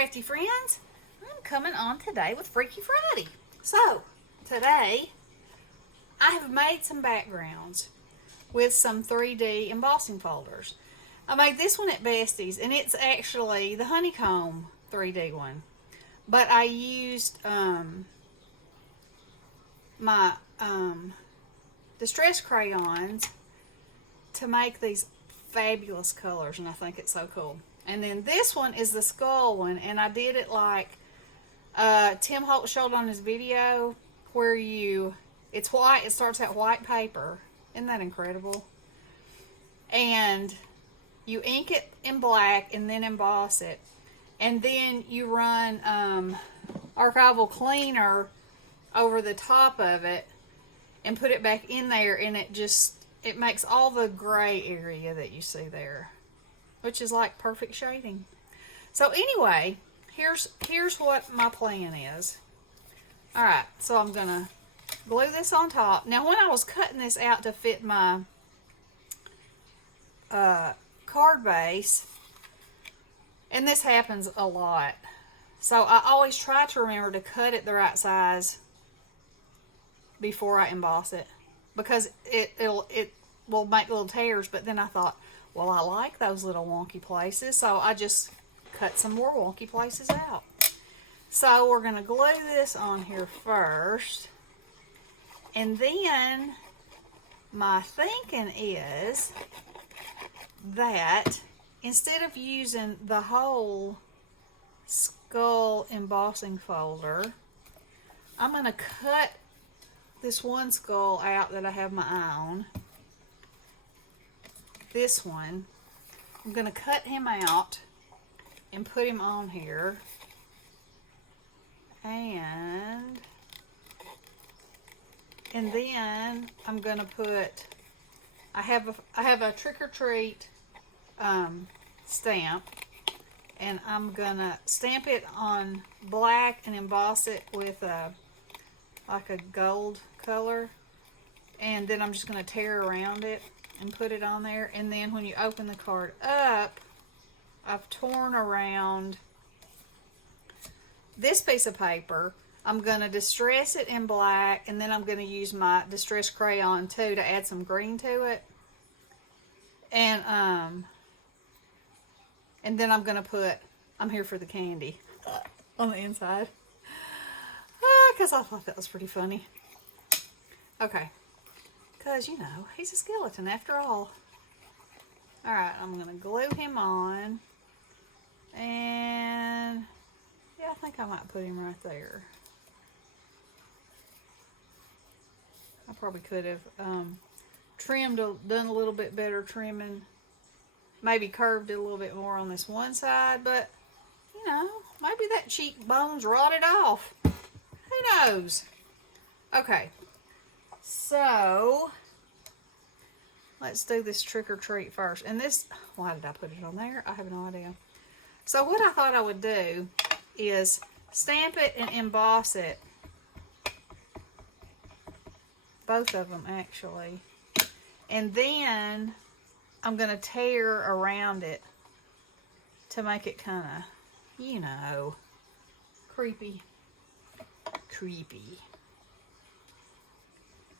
crafty friends. I'm coming on today with Freaky Friday. So, today I have made some backgrounds with some 3D embossing folders. I made this one at Bestie's, and it's actually the honeycomb 3D one. But I used my distress crayons to make these fabulous colors, and I think it's so cool. And then this one is the skull one, and I did it like Tim Holt showed on his video, where it's white, it starts out white paper. Isn't that incredible? And you ink it in black and then emboss it. And then you run archival cleaner over the top of it and put it back in there, and it makes all the gray area that you see there, which is like perfect shading. So anyway, here's what my plan is. Alright, so I'm gonna glue this on top. Now when I was cutting this out to fit my card base, and this happens a lot, so I always try to remember to cut it the right size before I emboss it, because it will make little tears. But then I thought, well, I like those little wonky places, so I just cut some more wonky places out. So we're going to glue this on here first, and then my thinking is that instead of using the whole skull embossing folder, I'm going to cut this one skull out that I have my eye on. This one, I'm going to cut him out and put him on here. And then I'm going to put, I have a trick or treat stamp, and I'm going to stamp it on black and emboss it with like a gold color, and then I'm just going to tear around it and put it on there. And then when you open the card up, I've torn around this piece of paper. I'm going to distress it in black, and then I'm going to use my distress crayon too to add some green to it. And then I'm going to put I'm here for the candy on the inside, because I thought that was pretty funny. Okay, because you know, he's a skeleton after all. Alright, I'm going to glue him on, and yeah, I think I might put him right there. I probably could have done a little bit better trimming, maybe curved it a little bit more on this one side, but you know, maybe that cheekbone's rotted off. Who knows? Okay, so let's do this trick or treat first. And this, why did I put it on there? I have no idea. So what I thought I would do is stamp it and emboss it. Both of them, actually. And then I'm going to tear around it to make it kind of, you know, creepy.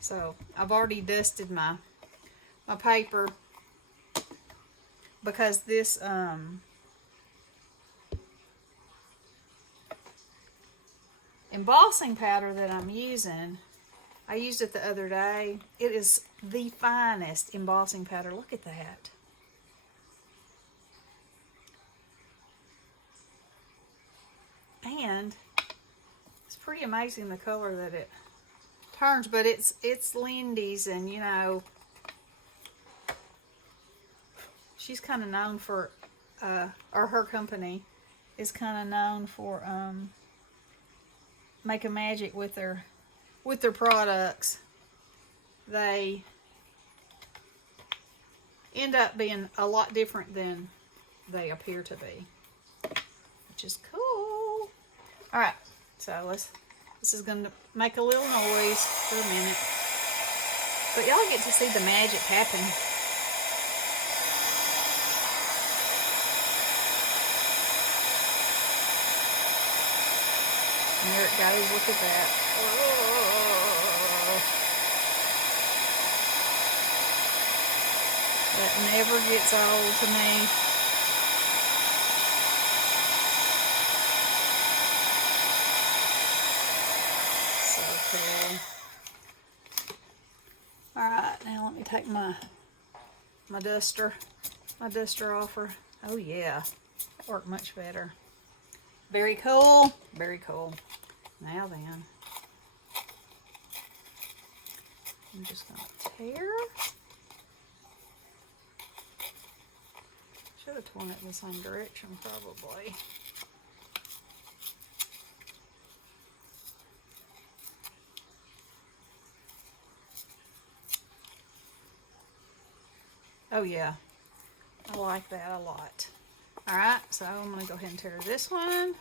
So I've already dusted my paper, because this embossing powder that I'm using, I used it the other day. It is the finest embossing powder. Look at that. And it's pretty amazing the color that it turns, but it's Lindy's, and you know, she's kind of known for, or her company is kind of known for making magic with their products. They end up being a lot different than they appear to be, which is cool. All right, so this is going to make a little noise for a minute, but y'all get to see the magic happen. And there it goes. Look at that. Oh, that never gets old to me. So cool. Alright, now let me take my duster off her. Oh yeah, that worked much better. Very cool, very cool. Now then, I'm just gonna tear. Should have torn it in the same direction probably. Oh yeah, I like that a lot. Alright, so I'm going to go ahead and tear this one.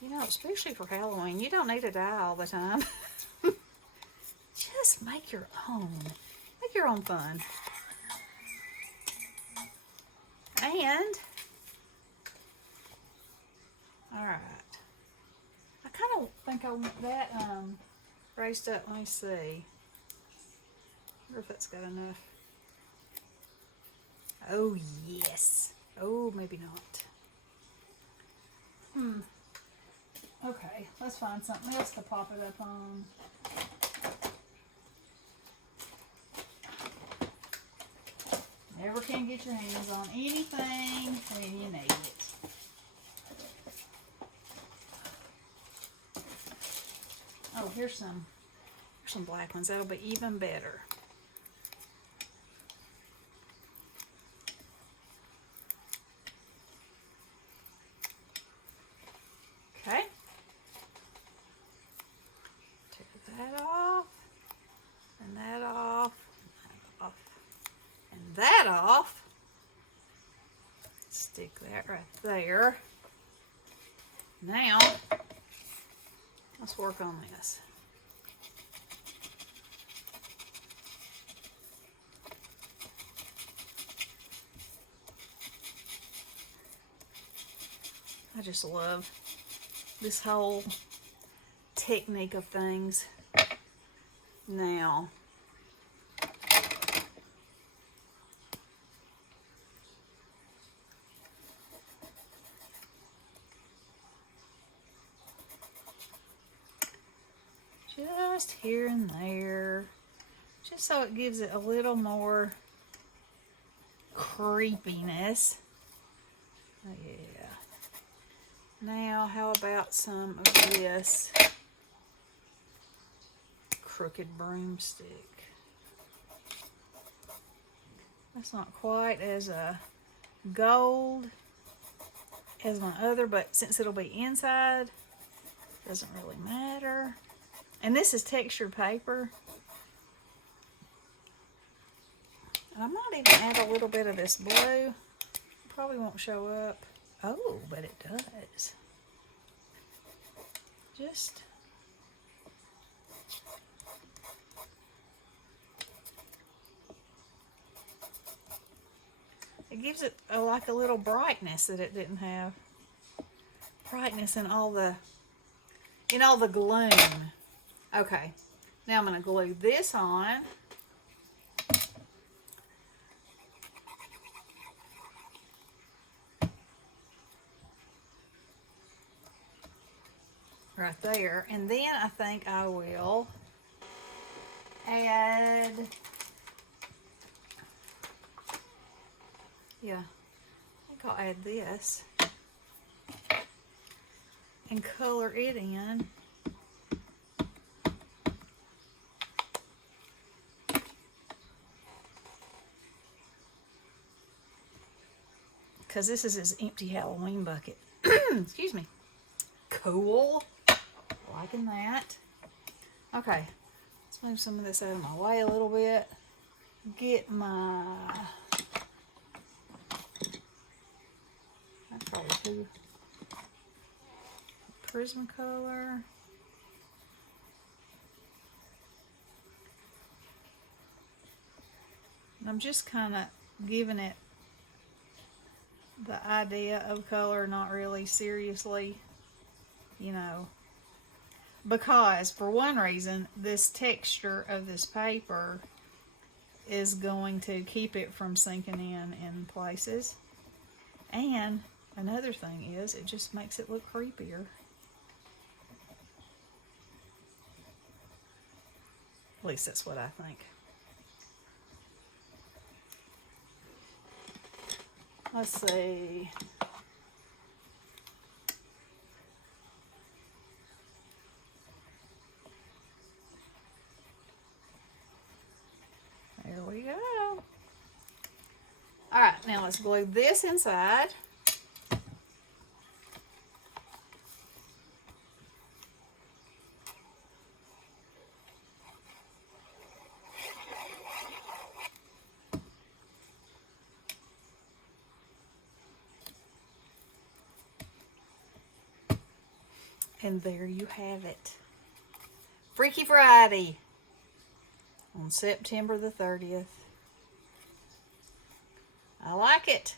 You know, especially for Halloween, you don't need a die all the time. Just make your own. Make your own fun. And, alright. I kind of think I want that raised up. Let me see. I wonder if that's got enough. Oh, yes. Oh, maybe not. Okay, let's find something else to pop it up on. Never can get your hands on anything when you need it. Oh, here's some black ones. That'll be even better. Okay. Take that off, and that off, and that off. Stick that right there. Now, let's work on this. I just love this whole technique of things. Now, just here and there, just so it gives it a little more creepiness. Oh, yeah. Now, how about some of this crooked broomstick? That's not quite as a gold as my other, but since it'll be inside, doesn't really matter. And this is textured paper. And I might even add a little bit of this blue. Probably won't show up. Oh, but it does. Just it gives it like a little brightness that it didn't have. Brightness in all the gloom. Okay, now I'm going to glue this on. Right there, and then I think I will add, yeah, I think I'll add this and color it in. Because this is his empty Halloween bucket. Excuse me. Cool. Liking that. Okay, let's move some of this out of my way a little bit. Get my, that's probably too, Prismacolor. And I'm just kind of giving it the idea of color, not really seriously, you know, because for one reason, this texture of this paper is going to keep it from sinking in places. And another thing is, it just makes it look creepier. At least that's what I think. Let's see. There we go. All right, now let's glue this inside. And there you have it. Freaky Friday on September the 30th. I like it.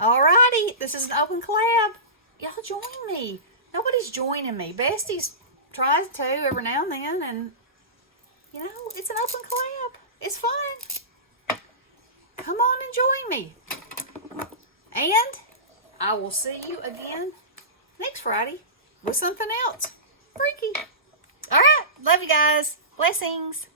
Alrighty, this is an open collab. Y'all join me. Nobody's joining me. Besties tries to every now and then, and you know, it's an open collab. It's fun. Come on and join me. And I will see you again next Friday with something else freaky. All right. Love you guys. Blessings.